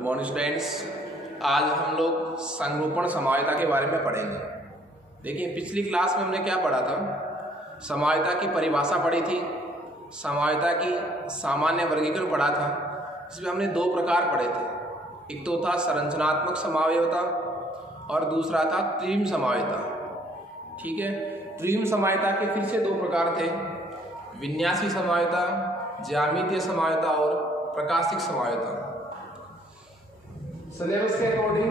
Good morning students. आज हम लोग संरूपण समवायता के बारे में पढ़ेंगे। देखिए, पिछली क्लास में हमने क्या पढ़ा था, समवायता की परिभाषा पढ़ी थी, समवायता की सामान्य वर्गीकरण पढ़ा था। इसमें हमने दो प्रकार पढ़े थे, एक तो था संरचनात्मक समवायता और दूसरा था त्रिविम समवायता। ठीक है, त्रिविम समवायता के फिर से दो प्रकार थे, विन्यासी समवायता, ज्यामितीय समवायता और प्रकाशिक समवायता। सिलेबस के अकॉर्डिंग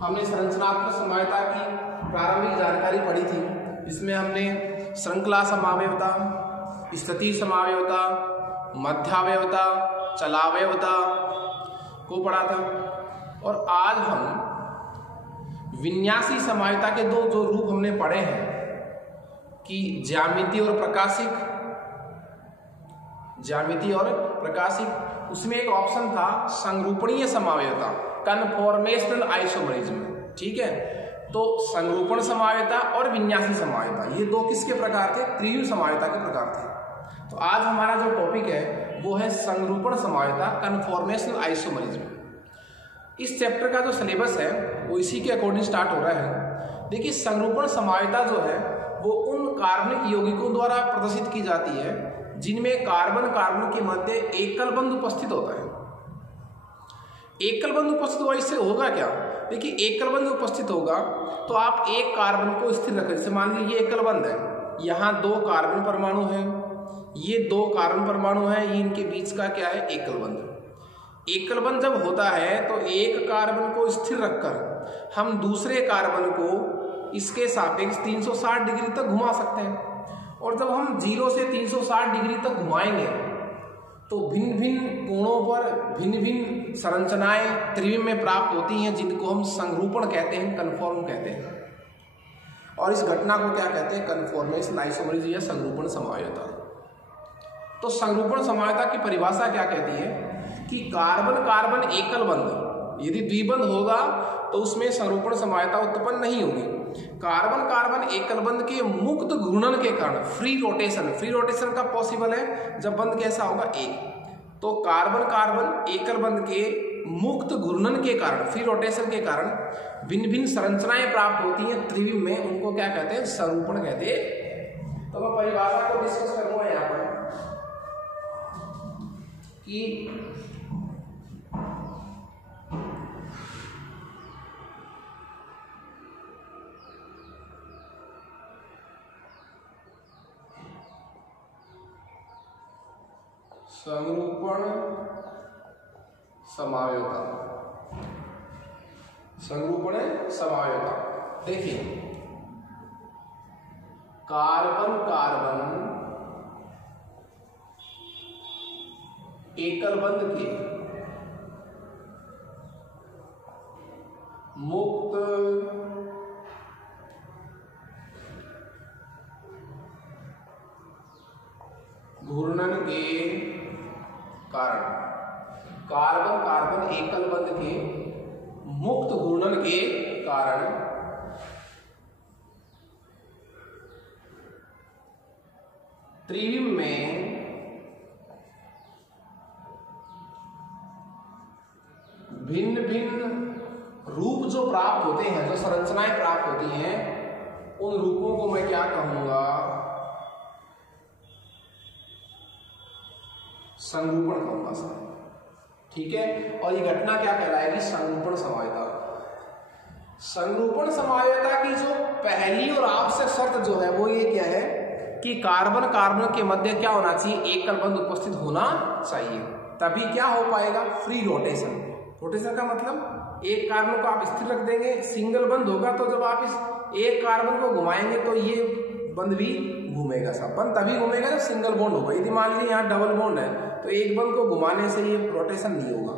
हमने संरचनात्मक समवायता की प्रारंभिक जानकारी पढ़ी थी। इसमें हमने श्रृंखला समवायता, स्थिति समवायता, मध्यावयवता, चलावयवता को पढ़ा था। और आज हम विन्यासी समवायता के दो जो रूप हमने पढ़े हैं कि ज्यामितीय और प्रकाशिक, उसमें एक ऑप्शन था संरूपणीय समवायता, कन्फॉर्मेशनल आइसोमरिज्म। ठीक है, तो संरूपण समवायता और विन्यासी समवायता ये दो किसके प्रकार थे? त्रिविम समवायता के प्रकार थे। तो आज हमारा जो टॉपिक है वो है संरूपण समवायता, कन्फॉर्मेशनल आइसोमरिज्म। इस चैप्टर का जो सिलेबस है वो इसी के अकॉर्डिंग स्टार्ट हो रहा है। देखिए, संरूपण समवायता जो है वो उन कार्बनिक यौगिकों द्वारा प्रदर्शित की जाती है जिनमें कार्बन कार्बन के मध्य एकल बंध उपस्थित होता है। एकल बंध उपस्थित हुआ, इससे होगा क्या? देखिए, एकल बंध उपस्थित होगा तो आप एक कार्बन को स्थिर रखें। जैसे मान लीजिए ये एकल बंध है, यहाँ दो कार्बन परमाणु है, ये दो कार्बन परमाणु है, ये इनके बीच का क्या है? एकल बंध। एकल बंध जब होता है तो एक कार्बन को स्थिर रखकर हम दूसरे कार्बन को इसके सापेक्ष 360 डिग्री तक घुमा सकते हैं। और जब हम 0 से 360 डिग्री तक घुमाएंगे तो भिन्न भिन्न कोणों पर भिन्न भिन्न संरचनाएं त्रिविम में प्राप्त होती हैं, जिनको हम संरूपण कहते हैं, कन्फॉर्म कहते हैं। और इस घटना को क्या कहते हैं? कन्फॉर्मेशन आइसोमरिज्म या संरूपण समवायता। तो संरूपण समवायता की परिभाषा क्या कहती है कि कार्बन कार्बन एकल बंध यदि द्विबंध होगा तो उसमें संरूपण समवायता उत्पन्न नहीं होगी। कार्बन कार्बन एकल बंध के मुक्त घूर्णन के कारण फ्री रोटेशन कब पॉसिबल है? जब बंध कैसा होगा? एक। तो कार्बन कार्बन एकल बंध के मुक्त घूर्णन के कारण, फ्री रोटेशन के कारण भिन्न भिन्न संरचनाएं प्राप्त होती हैं त्रिविम में, उनको क्या कहते हैं? संरूपण कहते हैं। तो मैं परिभाषा को डिस्कस करूंगा यहाँ पर कि संरूपण समवायता। संरूपण समवायता, देखिए, कार्बन कार्बन एकल बंध के मुक्त घूर्णन के कारण, कार्बन कार्बन एकल बंध के मुक्त घूर्णन के कारण त्रिविम में भिन्न भिन्न रूप जो प्राप्त होते हैं, जो संरचनाएं प्राप्त होती हैं, उन रूपों को मैं क्या कहूंगा? संरूपण कहूंगा सर। ठीक है, और ये घटना क्या कहलाएगी? संरूपण समवायता। संरूपण समवायता की जो पहली और आवश्यक शर्त जो है वो ये क्या है कि कार्बन कार्बन के मध्य क्या होना चाहिए? एकल बंध उपस्थित होना चाहिए, तभी क्या हो पाएगा? Free rotation. रोटेशन का मतलब एक कार्बन को आप स्थिर रख देंगे, सिंगल बंध होगा, तो जब आप इस एक कार्बन को घुमाएंगे तो ये बंध भी घूमेगा। सब बंध तभी घूमेगा जब सिंगल बॉन्ड होगा। यदि मान लीजिए यहाँ डबल बॉन्ड है तो एक बंध को घुमाने से ये रोटेशन नहीं होगा।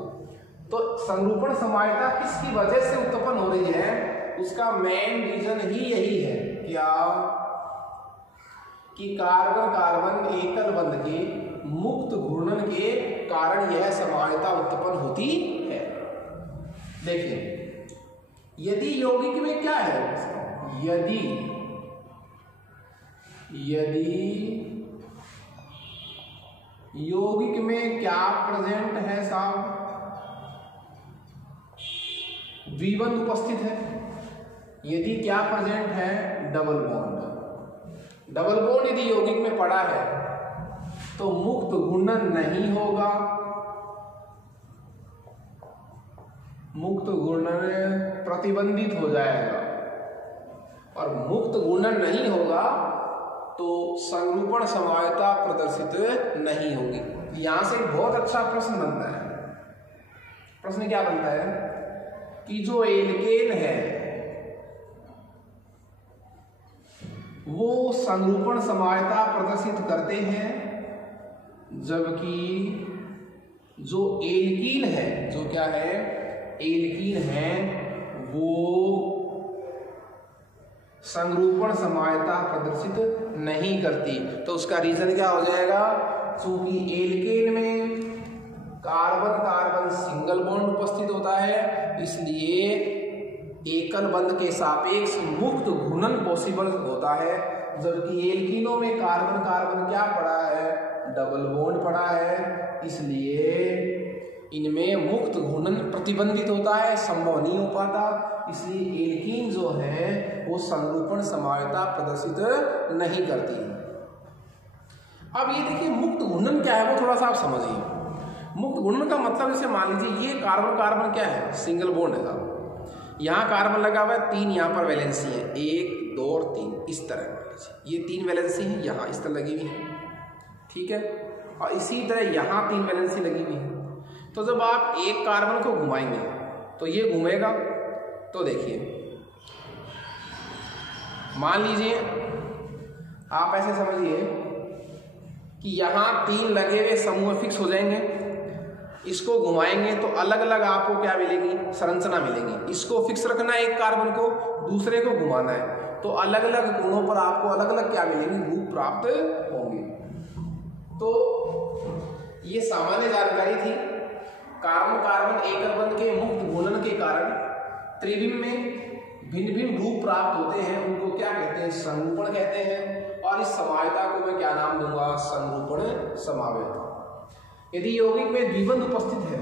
तो संरूपण समवायता किसकी वजह से उत्पन्न हो रही है? उसका मेन रीजन ही यही है, क्या? कि कार्बन कार्बन एकल बंध के मुक्त घूर्णन के कारण यह समवायता उत्पन्न होती है। देखिए, यदि यौगिक में क्या है? यदि यौगिक में क्या प्रेजेंट है साहब? द्विबंध उपस्थित है, यदि क्या प्रेजेंट है, डबल बॉन्ड। डबल बॉन्ड यदि यौगिक में पड़ा है तो मुक्त घूर्णन नहीं होगा, मुक्त घूर्णन प्रतिबंधित हो जाएगा, और मुक्त घूर्णन नहीं होगा तो संरूपण समवायता प्रदर्शित नहीं होगी। यहां से बहुत अच्छा प्रश्न बनता है। प्रश्न क्या बनता है कि जो एल्केन है वो संरूपण समवायता प्रदर्शित करते हैं, जबकि जो एल्कीन है, जो क्या है, एल्कीन है, वो संरूपण समवायता प्रदर्शित नहीं करती। तो उसका रीजन क्या हो जाएगा, चूंकि एल्केन में कार्बन कार्बन सिंगल बॉन्ड उपस्थित होता है, इसलिए एकल बंध के सापेक्ष मुक्त घूर्णन पॉसिबल होता है, जबकि एल्कीनों में कार्बन कार्बन क्या पड़ा है, डबल बॉन्ड पड़ा है, इसलिए इनमें मुक्त घूर्णन प्रतिबंधित होता है, संभव नहीं हो पाता। इसलिए एल्कीन जो है वो संरूपण समवायता प्रदर्शित नहीं करती। अब ये देखिए मुक्त घूर्णन क्या है वो थोड़ा सा आप समझिए। मुक्त घूर्णन का मतलब जैसे मान लीजिए ये कार्बन कार्बन क्या है, सिंगल बॉन्ड है साहब, यहाँ कार्बन लगा हुआ है, 3 यहाँ पर वैलेंसी है, 1 2 और 3 इस तरह, ये 3 वैलेंसी है यहाँ इस तरह लगी हुई है, ठीक है, और इसी तरह यहाँ 3 वैलेंसी लगी हुई है। तो जब आप एक कार्बन को घुमाएंगे तो ये घूमेगा, तो देखिए मान लीजिए आप ऐसे समझिए कि यहाँ 3 लगे हुए समूह फिक्स हो जाएंगे, इसको घुमाएंगे तो अलग अलग आपको क्या मिलेगी, संरचना मिलेगी। इसको फिक्स रखना है एक कार्बन को, दूसरे को घुमाना है, तो अलग अलग गुणों पर आपको अलग अलग क्या मिलेंगे, ग्रुप प्राप्त होंगे। तो ये सामान्य जानकारी थी। कार्बन कार्बन एकल बंध के मुक्त घूर्णन के कारण त्रिविम में भिन्न भिन्न रूप प्राप्त होते हैं, उनको क्या कहते हैं, संरूपण कहते हैं, और इस समवायता को मैं क्या नाम दूंगा, संरूपण समवायता। यदि यौगिक में द्विबंध उपस्थित है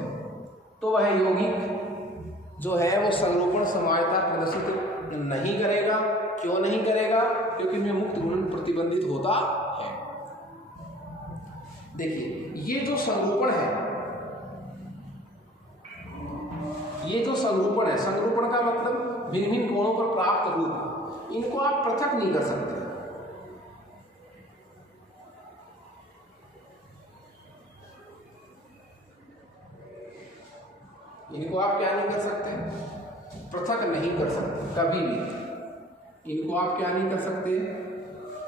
तो वह यौगिक जो है वो संरूपण समवायता प्रदर्शित नहीं करेगा। क्यों नहीं करेगा, क्योंकि इनमें मुक्त घूर्णन प्रतिबंधित होता है। देखिए ये जो संरूपण है, ये जो संरूपण है, संरूपण का मतलब भिन्न भिन्न कोणों पर प्राप्त रूप, इनको आप पृथक नहीं कर सकते। इनको आप क्या नहीं कर सकते, पृथक नहीं कर सकते कभी भी। इनको आप क्या नहीं कर सकते,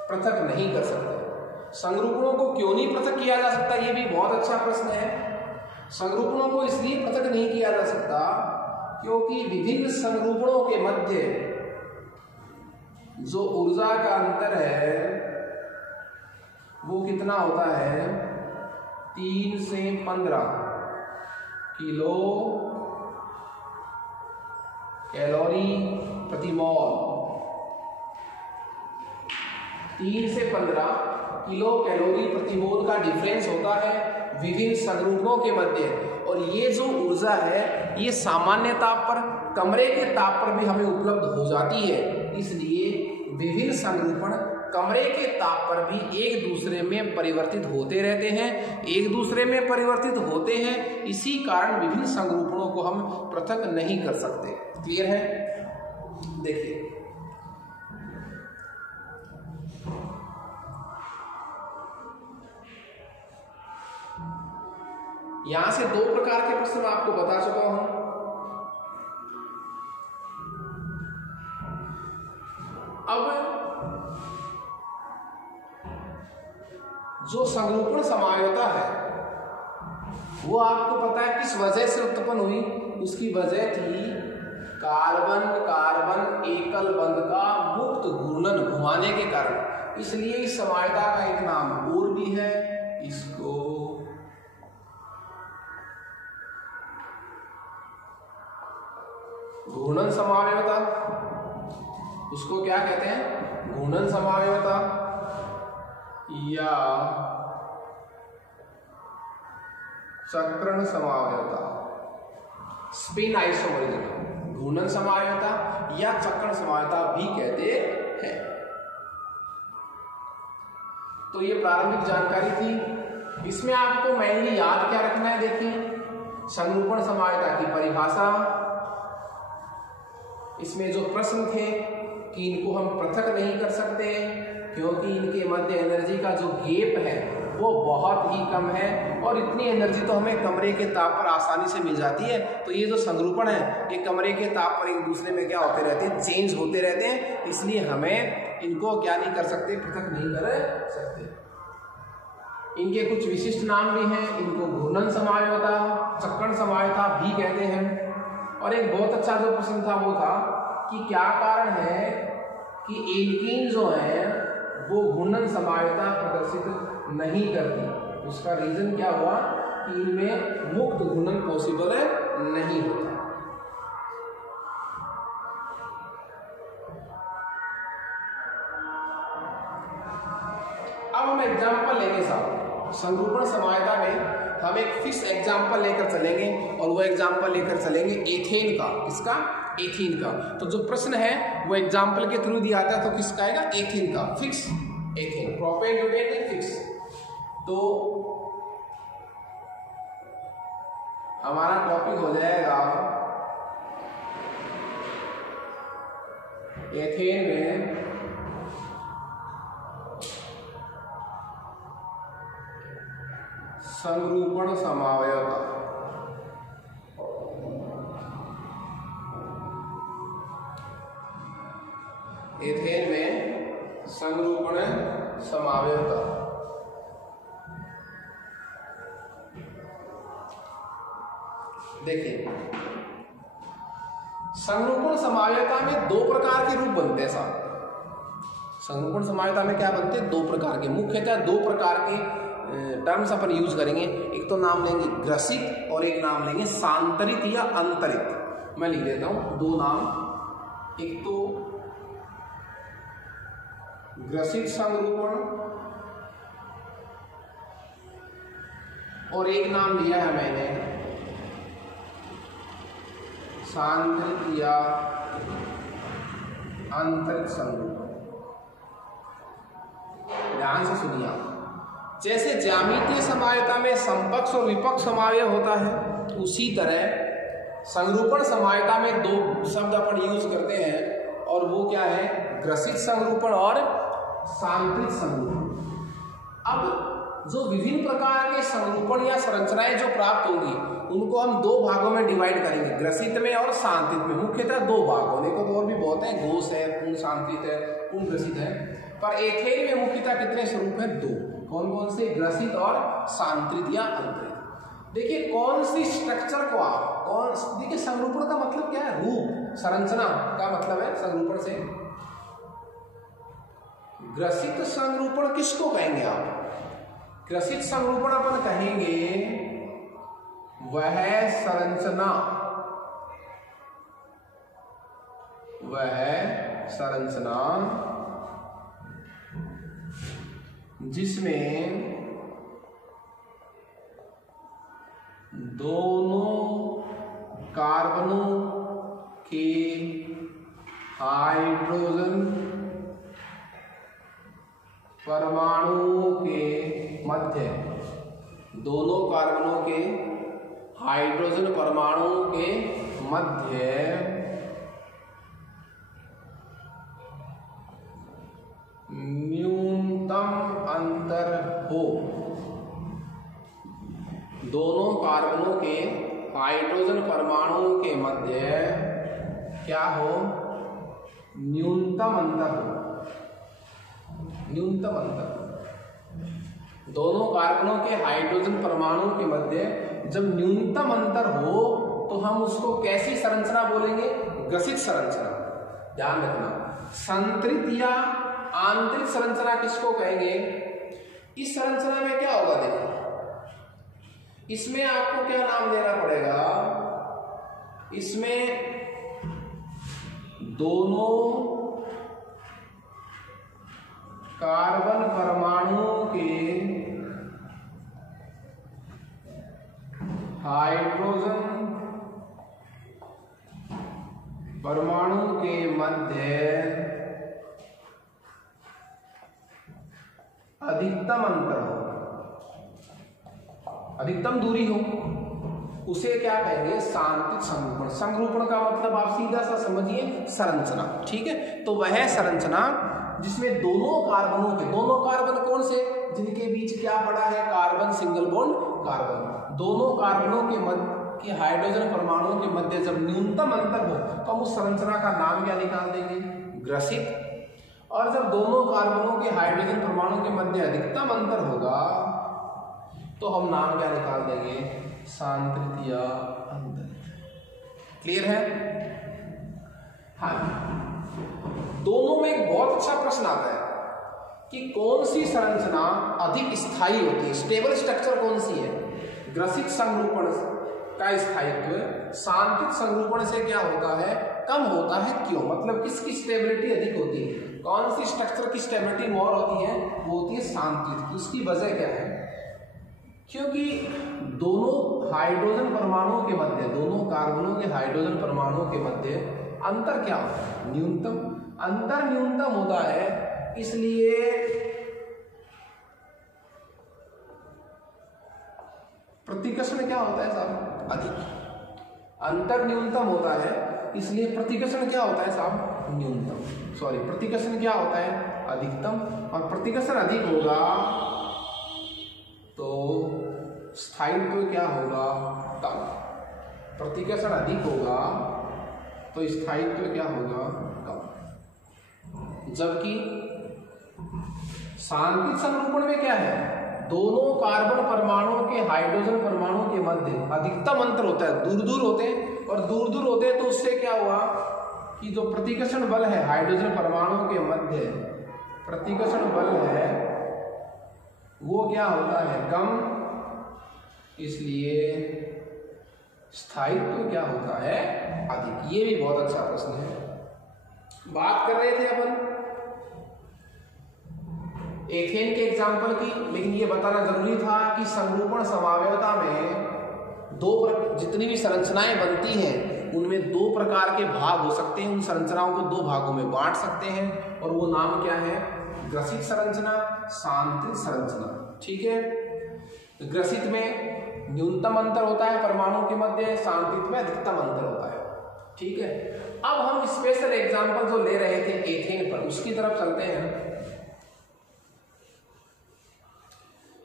पृथक नहीं कर सकते। संरूपणों को क्यों नहीं पृथक किया जा सकता, ये भी बहुत अच्छा प्रश्न है। संरूपणों को इसलिए पृथक नहीं किया जा सकता क्योंकि विभिन्न संरूपणों के मध्य जो ऊर्जा का अंतर है वो कितना होता है, 3 से 15 किलो कैलोरी प्रति मोल। 3 से 15 किलो कैलोरी प्रति मोल का डिफरेंस होता है विभिन्न संरूपणों के मध्य। और ये जो ऊर्जा है ये सामान्य ताप पर, कमरे के ताप पर भी हमें उपलब्ध हो जाती है। इसलिए विभिन्न संरूपण कमरे के ताप पर भी एक दूसरे में परिवर्तित होते रहते हैं, एक दूसरे में परिवर्तित होते हैं। इसी कारण विभिन्न संरूपणों को हम पृथक नहीं कर सकते। क्लियर है? देखिए यहां से 2 प्रकार के प्रश्न मैं आपको बता चुका हूं। अब जो संरूपण समवायता है वो आपको पता है किस वजह से उत्पन्न हुई। उसकी वजह थी कार्बन कार्बन एकल बंध का मुक्त घूर्णन घुमाने के कारण। इसलिए इस समवायता का एक नाम और भी है, इसको घूर्णन समवायता, उसको क्या कहते हैं, घूर्णन समवायता या चक्रण समवायता, स्पिन आइसोमरिज्म। घूर्णन समावयवता या चक्रण समावयवता भी कहते हैं। तो ये प्रारंभिक जानकारी थी। इसमें आपको मेनली याद क्या रखना है, देखिए संरूपण समावयवता की परिभाषा, इसमें जो प्रश्न थे कि इनको हम पृथक नहीं कर सकते क्योंकि इनके मध्य एनर्जी का जो गैप है वो बहुत ही कम है और इतनी एनर्जी तो हमें कमरे के ताप पर आसानी से मिल जाती है। तो ये जो संरूपण है ये कमरे के ताप पर एक दूसरे में क्या होते रहते हैं, चेंज होते रहते हैं, इसलिए हमें इनको क्या नहीं कर सकते, पृथक नहीं कर सकते। इनके कुछ विशिष्ट नाम भी हैं, इनको घूर्णन समावयवता, चक्रण समावयवता भी कहते हैं। और एक बहुत अच्छा जो प्रश्न था वो था कि क्या कारण है कि एल्कीन जो है वो घूर्णन समावयवता प्रदर्शित नहीं करती। उसका रीजन क्या हुआ कि इनमें मुक्त घूर्णन पॉसिबल नहीं होता। अब हम एग्जाम्पल लेंगे साहब, संरूपण समावयवता में हम एक फिक्स एग्जाम्पल लेकर चलेंगे और वो एग्जाम्पल लेकर चलेंगे एथेन का। किसका? एथेन का। तो जो प्रश्न है वो एग्जाम्पल के थ्रू दिया आता है, तो किसका आएगा? एथेन का। Fix ethane, propane butane fix. तो हमारा टॉपिक हो जाएगा एथेन में संरूपण समावयवता। एथेन में संरूपण समावयवता। देखिए संरूपण समावयवता में दो प्रकार के रूप बनते हैं साहब। संरूपण समावयवता में क्या बनते हैं? दो प्रकार के, मुख्यतः दो प्रकार के टर्म्स अपन यूज करेंगे। एक तो नाम लेंगे ग्रसित और एक नाम लेंगे सांतरित या अंतरित। मैं लिख देता हूं दो नाम, एक तो ग्रसित संरूपण और एक नाम लिया है मैंने सांतरित या अंतरित संरूपण। ध्यान से सुनिए आप। जैसे ज्यामितीय समावयवता में समपक्ष और विपक्ष समावयव होता है, उसी तरह संरूपण समावयवता में दो शब्द अपन यूज करते हैं और वो क्या है? ग्रसित संरूपण और सांतरित संरूपण। अब जो विभिन्न प्रकार के संरूपण या संरचनाएं जो प्राप्त होंगी उनको हम दो भागों में डिवाइड करेंगे, ग्रसित में और सांतरित में। मुख्यतः दो भाग होने को तो और भी बहुत है, घोष है, पूर्ण सांतरित है, पूर्ण ग्रसित है, पर एथेन में मुख्यतः कितने स्वरूप है? दो। कौन कौन से? ग्रसित और सांतरित या अंतरित। देखिए कौन सी स्ट्रक्चर को आप देखिए संरूपण का मतलब क्या है? रूप, संरचना का मतलब है संरूपण से। ग्रसित संरूपण किसको कहेंगे आप? ग्रसित संरूपण अपन कहेंगे वह संरचना जिसमें दोनों कार्बनों के हाइड्रोजन परमाणुओं के मध्य, दोनों कार्बनों के हाइड्रोजन परमाणुओं के मध्य न्यूनतम अंतर हो। दोनों कार्बनों के हाइड्रोजन परमाणुओं के मध्य क्या हो? न्यूनतम अंतर हो। न्यूनतम अंतर, दोनों कार्बनों के हाइड्रोजन परमाणुओं के मध्य जब न्यूनतम अंतर हो तो हम उसको कैसी संरचना बोलेंगे? ग्रसित संरचना। ध्यान रखना, संतरित या आंतरिक संरचना किसको कहेंगे? इस संरचना में क्या होगा? देखो इसमें आपको क्या नाम देना पड़ेगा? इसमें दोनों कार्बन परमाणुओं के हाइड्रोजन परमाणु के मध्य अधिकतम अंतर हो, अधिकतम दूरी हो, उसे क्या कहेंगे? सांतरित संरूपण। संरूपण का मतलब आप सीधा सा समझिए संरचना, ठीक है। तो वह संरचना जिसमें दोनों कार्बन कौन से, जिनके बीच क्या पड़ा है? Carbon single bond carbon. दोनों कार्बनों के मध्य के हाइड्रोजन परमाणुओं के मध्य जब न्यूनतम अंतर हो तो हम उस संरचना का नाम क्या निकाल देंगे? ग्रसित। और जब दोनों कार्बनों के हाइड्रोजन परमाणु के मध्य अधिकतम अंतर होगा तो हम नाम क्या निकाल देंगे? सांतरित या अंतरित। क्लियर है? हाँ, दोनों में एक बहुत अच्छा प्रश्न आता है कि कौन सी संरचना अधिक स्थायी होती है, स्टेबल स्ट्रक्चर कौन सी है? ग्रसित संरूपण का स्थायित्व सांतरित संरूपण से क्या होता है? कम होता है। क्यों? मतलब किसकी स्टेबिलिटी अधिक होती है? कौन सी स्ट्रक्चर की स्टेबिलिटी मोर होती है? वो होती है सांतरित की। उसकी वजह क्या है? क्योंकि दोनों हाइड्रोजन परमाणुओं के मध्य, दोनों कार्बनों के हाइड्रोजन परमाणुओं के मध्य अंतर क्या होता है? न्यूनतम। अंतर न्यूनतम होता है, इसलिए प्रतिकर्षण क्या होता है साहब? अधिक। अंतर न्यूनतम होता है, इसलिए प्रतिकर्षण क्या होता है साहब? न्यूनतम। सॉरी, प्रतिकर्षण क्या होता है? अधिकतम। और प्रतिकर्षण अधिक होगा तो स्थायित्व क्या होगा? कम। प्रतिकर्षण अधिक होगा तो स्थायित्व क्या होगा? कम। जबकि सांतरित संरूपण में क्या है? दोनों कार्बन परमाणुओं के हाइड्रोजन परमाणुओं के मध्य अधिकतम अंतर होता है, दूर दूर होते हैं। और दूर दूर होते हैं तो उससे क्या हुआ कि जो प्रतिकर्षण बल है हाइड्रोजन परमाणुओं के मध्य, प्रतिकर्षण बल है वो क्या होता है? कम। इसलिए स्थायित्व क्या होता है? अधिक। ये भी बहुत अच्छा प्रश्न है। बात कर रहे थे अपन एथेन के एग्जाम्पल की, लेकिन ये बताना जरूरी था कि संरूपण समवायता में जितनी भी संरचनाएं बनती हैं उनमें दो प्रकार के भाग हो सकते हैं। उन संरचनाओं को दो भागों में बांट सकते हैं और वो नाम क्या है? ग्रसित संरचना, सांतरित संरचना। ठीक है। ग्रसित में न्यूनतम अंतर होता है परमाणु के मध्य, सांतरित में अधिकतम अंतर होता है। ठीक है। अब हम स्पेशल एग्जाम्पल जो ले रहे थे एथेन पर, उसकी तरफ चलते हैं।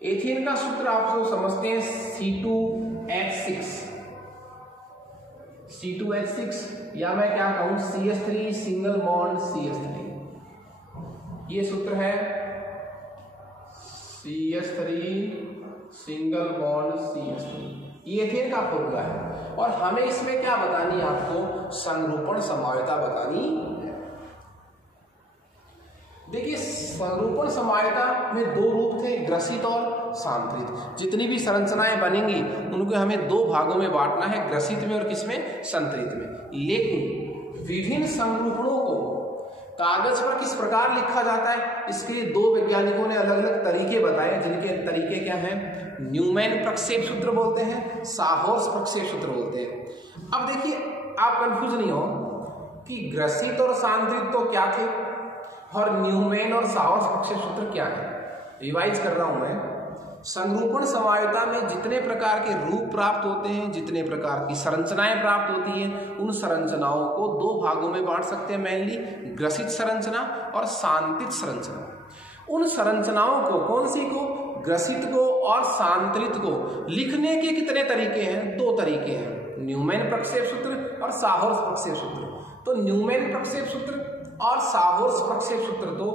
एथेन का सूत्र आप जो समझते हैं C2H6, C2H6 या मैं क्या कहूं CH3 सिंगल बॉन्ड CH3, ये सूत्र है CH3 सिंगल बॉन्ड CH3, ये एथेन का फॉर्मूला है। और हमें इसमें क्या बतानी है? आपको संरूपण समवायता बतानी है। देखिए, संरूपण समवायता में दो रूप थे, ग्रसित और सांतरित। जितनी भी संरचनाएं बनेंगी उनको हमें दो भागों में बांटना है, ग्रसित में और किसमें? संतरित में। लेकिन विभिन्न संरूपणों को कागज पर किस प्रकार लिखा जाता है, इसके लिए दो वैज्ञानिकों ने अलग अलग तरीके बताए, जिनके तरीके क्या हैं? न्यूमैन प्रक्षेप सूत्र बोलते हैं, साहोर्स प्रक्षेप सूत्र बोलते हैं। अब देखिए, आप कंफ्यूज नहीं हो कि ग्रसित और सांतरित तो क्या थे और न्यूमैन और साहोर्स प्रक्षेप सूत्र क्या है। रिवाइज कर रहा हूं मैं। संरूपण समवायता में जितने प्रकार के रूप प्राप्त होते हैं, जितने प्रकार की संरचनाएं प्राप्त होती हैं, उन संरचनाओं को दो भागों में बांट सकते हैं मेनली, ग्रसित संरचना और सांतरित संरचना। उन संरचनाओं को, कौन सी को? ग्रसित को और सांतरित को लिखने के कितने तरीके हैं? दो तरीके हैं, न्यूमैन प्रक्षेप सूत्र और साहोर्स प्रक्षेप सूत्र। तो न्यूमैन प्रक्षेप सूत्र और साहोर्स प्रक्षेप सूत्र तो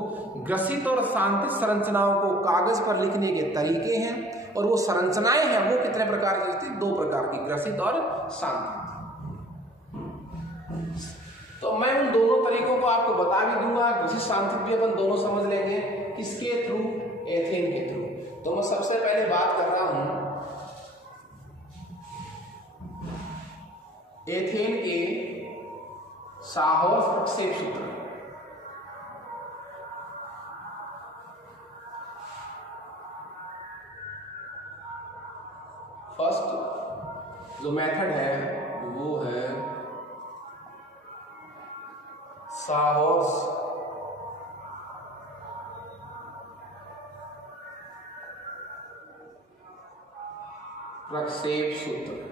ग्रसित और सांतरित संरचनाओं को कागज पर लिखने के तरीके हैं। और वो संरचनाएं हैं वो कितने प्रकार की होती है? दो प्रकार की, ग्रसित और सांतरित। तो मैं उन दोनों तरीकों को आपको बता भी दूंगा, ग्रसित सांतरित भी अपन दोनों समझ लेंगे। किसके थ्रू? एथेन के थ्रू। तो मैं सबसे पहले बात कर रहा हूं एथेन के साहोर्स प्रक्षेप सूत्र। फर्स्ट जो मेथड है वो है साहौर्स प्रक्षेप सूत्र।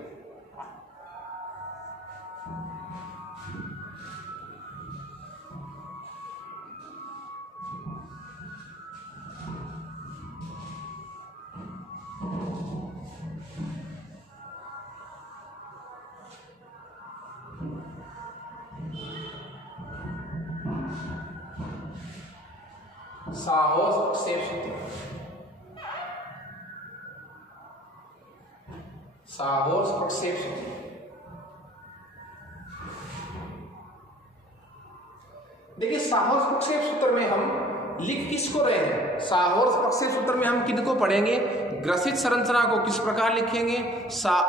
साहौर्स प्रक्षेप सूत्र, साहौर्स प्रक्षेप सूत्र। देखिए साहौर्स प्रक्षेप सूत्र में हम लिख किसको रहे हैं? साहौर्स प्रक्षेप सूत्र में हम किनको पढ़ेंगे? ग्रसित संरचना को किस प्रकार लिखेंगे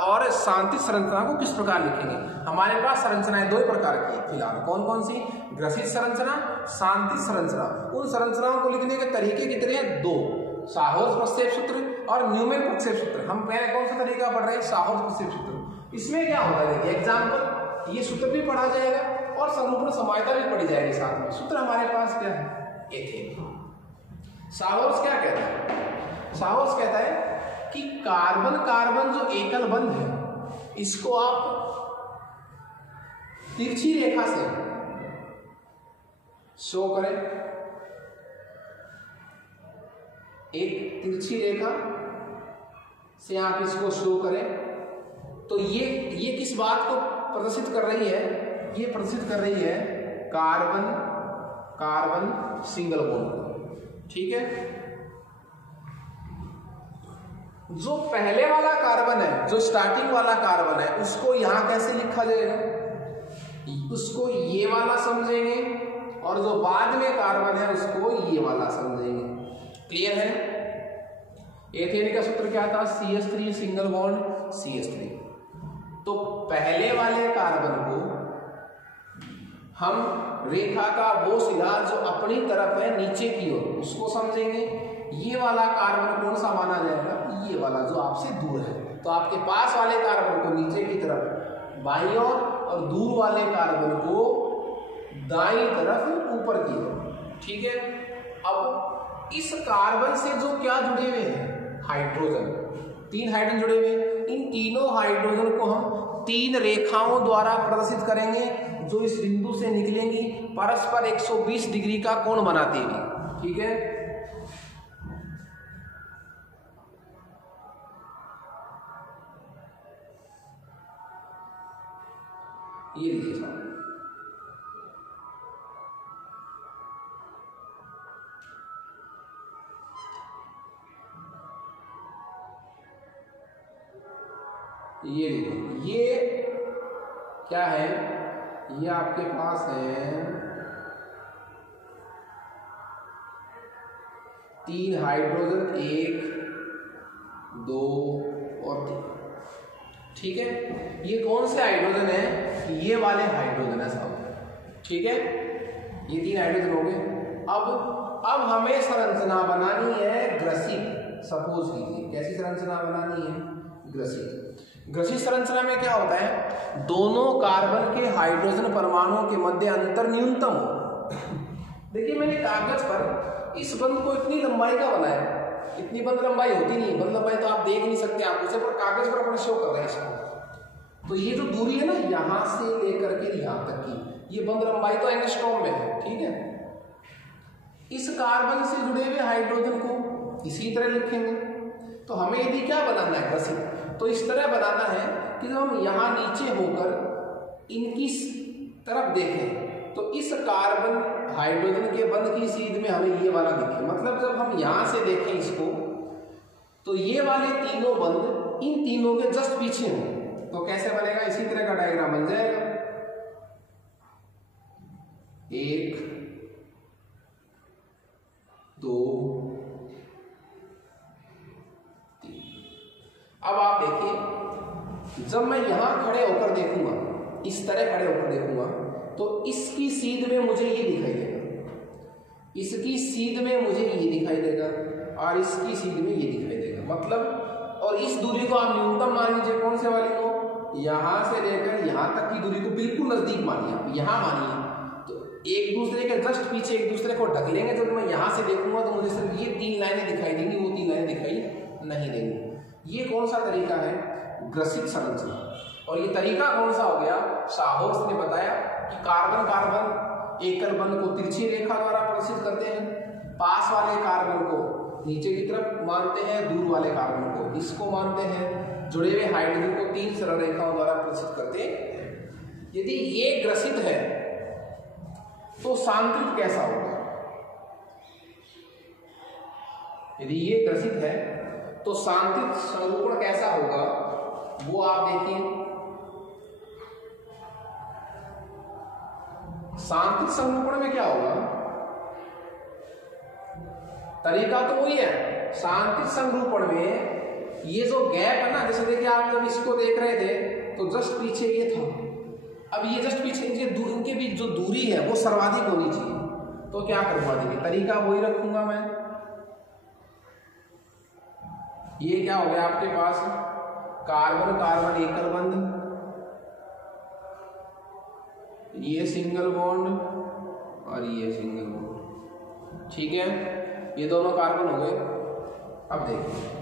और शांतित संरचना को किस प्रकार लिखेंगे। हमारे पास संरचनाएं दो ही प्रकार की फिलहाल, कौन कौन सी? ग्रसित संरचना, शांतित संरचना। उन संरचनाओं को लिखने के तरीके कितने हैं? दो, साहौर्स प्रक्षेप सूत्र और न्यूमैन प्रक्षेप सूत्र। हम पहले कौन सा तरीका पढ़ रहे हैं? साहौर्स प्रक्षेप सूत्र। इसमें क्या होता है, देखिए एग्जाम्पल, ये सूत्र भी पढ़ा जाएगा और संरूपण समायता भी पढ़ी जाएगी साथ में। सूत्र हमारे पास क्या है? एथेन। साहौर्स क्या कहता है? साहौर्स कहता है कि कार्बन कार्बन जो एकल बंध है, इसको आप तिरछी रेखा से शो करें, एक तिरछी रेखा से आप इसको शो करें, तो ये किस बात को प्रदर्शित कर रही है? ये प्रदर्शित कर रही है कार्बन कार्बन सिंगल बॉन्ड। ठीक है, जो पहले वाला कार्बन है, जो स्टार्टिंग वाला कार्बन है, उसको यहां कैसे लिखा जाएगा? उसको ये वाला समझेंगे और जो बाद में कार्बन है उसको ये वाला समझेंगे। क्लियर है? एथेन का सूत्र क्या था? CH3 single bond CH3। तो पहले वाले कार्बन को हम रेखा का वो सिरा जो अपनी तरफ है नीचे की ओर, उसको समझेंगे। ये वाला कार्बन कौन सा माना जाएगा? ये वाला जो आपसे दूर है। तो आपके पास वाले कार्बन को नीचे की तरफ बाईं ओर और दूर वाले कार्बन को दाईं तरफ ऊपर की ओर। ठीक है, अब इस कार्बन से जो क्या जुड़े हुए हैं? हाइड्रोजन। 3 हाइड्रोजन जुड़े हुए हैं। इन तीनों हाइड्रोजन को हम 3 रेखाओं द्वारा प्रदर्शित करेंगे जो इस बिंदु से निकलेंगी, परस्पर 120 डिग्री का कोण बनाती हुई। ठीक है, ये देखिए ये क्या है? ये आपके पास है 3 हाइड्रोजन, 1 2 और 3। ठीक है, ये कौन से हाइड्रोजन है? ये वाले हाइड्रोजन है सब। ठीक है, ये 3 हाइड्रोजन हो गए। अब हमें संरचना बनानी है ग्रसित। सपोज कीजिए, कैसी संरचना बनानी है? ग्रसित। ग्रसित संरचना में क्या होता है? दोनों कार्बन के हाइड्रोजन परमाणुओं के मध्य अंतर न्यूनतम हो। देखिए मैंने कागज पर इस बंध को इतनी लंबाई का बनाया, इतनी बंध लंबाई होती नहीं, बंध लंबाई तो आप देख नहीं सकते आंखों से, पर कागज पर अपन शो कर रहे हैं इसको। तो ये जो दूरी है ना, यहां से लेकर के यहां तक की, ये बंध लंबाई तो एंगस्ट्रॉम में है। ठीक है, इस कार्बन से जुड़े हुए हाइड्रोजन को इसी तरह लिखेंगे। तो हमें यदि क्या बनाना है ग्रसित, तो इस तरह बनाना है कि जब हम यहां नीचे होकर इनकी तरफ देखें तो इस कार्बन हाइड्रोजन के बंध की सीध में हमें ये वाला दिखे। मतलब जब हम यहां से देखें इसको, तो ये वाले तीनों बंध इन तीनों के जस्ट पीछे हो, तो कैसे बनेगा? इसी तरह का डायग्राम बन जाएगा। 1 2 3। अब आप देखिए, जब मैं यहां खड़े होकर देखूंगा, इस तरह खड़े होकर देखूंगा, तो इसकी सीध में मुझे ये दिखाई देगा, इसकी सीध में मुझे ये दिखाई देगा और इसकी सीध में ये दिखाई देगा। मतलब, और इस दूरी को आप न्यूनतम मान लीजिए। कौन से वाली को? यहां से लेकर यहां तक की दूरी को बिल्कुल नजदीक मानिए, आप यहां मानिए। तो एक दूसरे के जस्ट पीछे एक दूसरे को ढक लेंगे। जब मैं यहाँ से देखूंगा तो मुझे सिर्फ ये 3 लाइनें दिखाई देंगी, वो 3 लाइनें दिखाई नहीं देंगी। ये कौन सा तरीका है? ग्रसित संरचना। और ये तरीका कौन सा हो गया? शाहर्स्ट ने बताया कि कार्बन कार्बन एकल बंध को तिरछी रेखा द्वारा प्रदर्शित करते हैं, पास वाले कार्बन को नीचे की तरफ मानते हैं, दूर वाले कार्बन को इसको मानते हैं, जुड़े हुए हाइड्रोजन को 3 सरल रेखाओं द्वारा प्रदर्शित करते हैं। यदि ये ग्रसित है तो सांतृत कैसा होगा? यदि ये ग्रसित है तो सांतृत संरूपण कैसा होगा वो आप देखिए। सांतृत संरूपण में क्या होगा? तरीका तो वही है। सांतृत संरूपण में ये जो गैप है ना, जैसे देखिए आप जब इसको देख रहे थे तो जस्ट पीछे ये था, अब ये जस्ट पीछे इनके बीच जो दूरी है वो सर्वाधिक होनी चाहिए। तो क्या करूंगा? देखिए तरीका वही रखूंगा मैं। ये क्या हो गया आपके पास? कार्बन कार्बन एकल बंध, ये सिंगल बॉन्ड और ये सिंगल बॉन्ड, ठीक है, ये दोनों कार्बन हो गए। अब देखिए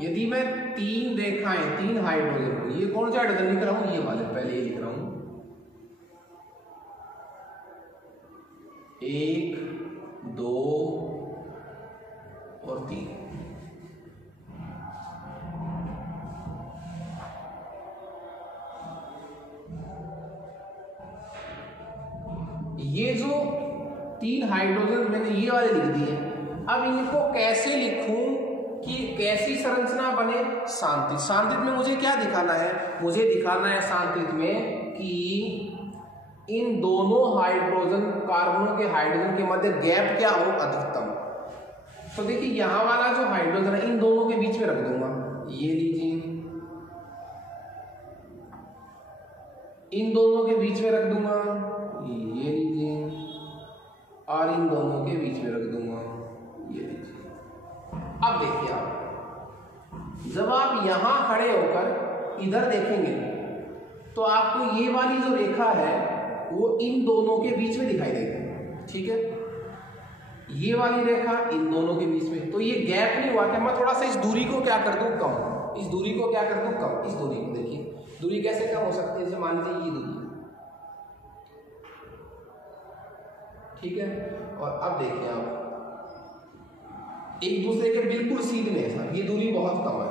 यदि मैं 3 रेखाएं 3 हाइड्रोजन को, ये कौन सा हाइड्रोजन लिख रहा हूं? ये वाले पहले ही लिख रहा हूं, 1 2 और 3। ये जो 3 हाइड्रोजन मैंने ये वाले लिख दिए। अब इनको कैसे लिखूं कि कैसी संरचना बने? सांतृत। सांतृत में मुझे क्या दिखाना है? मुझे दिखाना है सांतृत में कि इन दोनों हाइड्रोजन कार्बनों के हाइड्रोजन के मध्य गैप क्या हो? अधिकतम। तो देखिए यहां वाला जो हाइड्रोजन है इन दोनों के बीच में रख दूंगा, ये लीजिए, इन दोनों के बीच में रख दूंगा, ये लीजिए, और इन दोनों के बीच में रख दूंगा, ये लीजिए। अब देखिए आप जब आप यहां खड़े होकर इधर देखेंगे तो आपको ये वाली जो रेखा है वो इन दोनों के बीच में दिखाई देगी, ठीक है, ये वाली रेखा इन दोनों के बीच में। तो ये गैप नहीं हुआ कि मैं थोड़ा सा इस दूरी को क्या कर दूं? कम। इस दूरी को क्या कर दूं? कम। इस दूरी को देखिए, दूरी कैसे कम हो सकती है? जैसे मान लीजिए ये दूरी, ठीक है। और अब देखिए आप एक दूसरे के बिल्कुल सीधे में है, ये दूरी बहुत कम है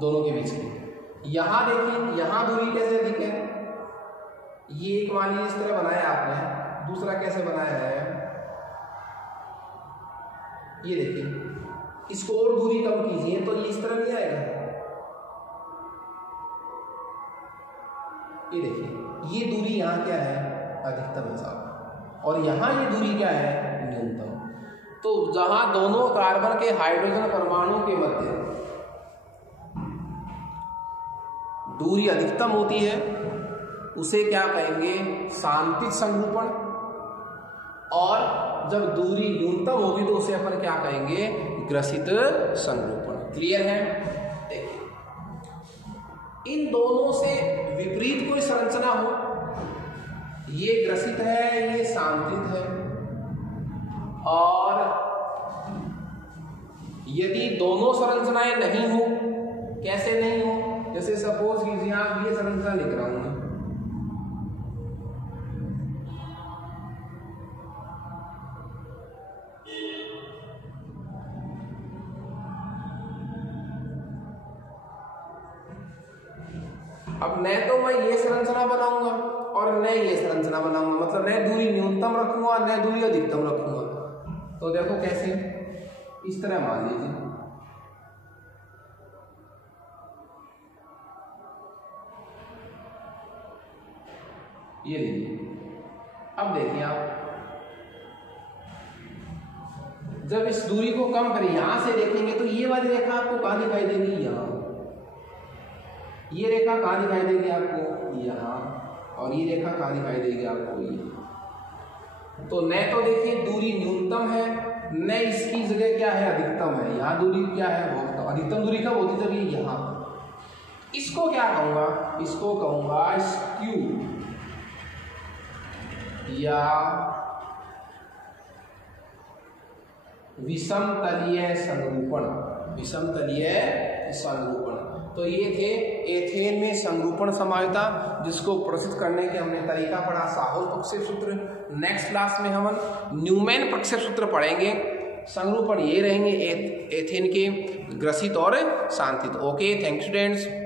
दोनों के बीच की। यहां देखिए, यहां दूरी कैसे दिखे? ये एक मान लीजिए इस तरह बनाया आपने, दूसरा कैसे बनाया है? ये देखिए, इसको और दूरी कम कीजिए तो ये इस तरह नहीं आएगा। ये देखिए, ये दूरी यहां क्या है? अधिकतम है साहब, और यहां ये दूरी क्या है? न्यूनतम। तो जहां दोनों कार्बन के हाइड्रोजन परमाणु के मध्य दूरी अधिकतम होती है उसे क्या कहेंगे? सांतृत संरूपण। और जब दूरी न्यूनतम होगी तो उसे अपन क्या कहेंगे? ग्रसित संरूपण। क्लियर है? देखिए, इन दोनों से विपरीत कोई संरचना हो, ये ग्रसित है, ये सांतृत है, और यदि दोनों संरचनाएं नहीं हो, कैसे नहीं हो? जैसे सपोज कीजिए आप ये संरचना लिख रहा हूं मैं, अब न तो मैं ये संरचना बनाऊंगा और न ये संरचना बनाऊंगा, मतलब न दूरी न्यूनतम रखूंगा न दूरी अधिकतम रखूंगा। तो देखो कैसे, इस तरह मान लीजिए, ये लीजिए। अब देखिए आप जब इस दूरी को कम करें, यहां से देखेंगे तो ये वाली रेखा आपको कहां दिखाई देगी? यहां। ये रेखा कहां दिखाई देगी आपको? यहां। और ये रेखा कहां दिखाई देगी आपको? ये। तो न तो देखिए दूरी न्यूनतम है, न इसकी जगह क्या है? अधिकतम है। यहाँ दूरी क्या है? बहुत कम। अधिकतम दूरी कब होती? जब ये यहाँ। इसको क्या कहूंगा? इसको कहूंगा स्क्यू। या विषमतलीय संरूपण, विषमतलीय संरूपण। तो ये थे एथेन में संरूपण समावेता, जिसको प्रसिद्ध करने के हमने तरीका पढ़ा, साहोल प्रक्षेप सूत्र। नेक्स्ट क्लास में हम न्यूमैन प्रक्षेप सूत्र पढ़ेंगे। संरूपण ये रहेंगे एथेन के ग्रसित और शांतित। Okay, thank you students.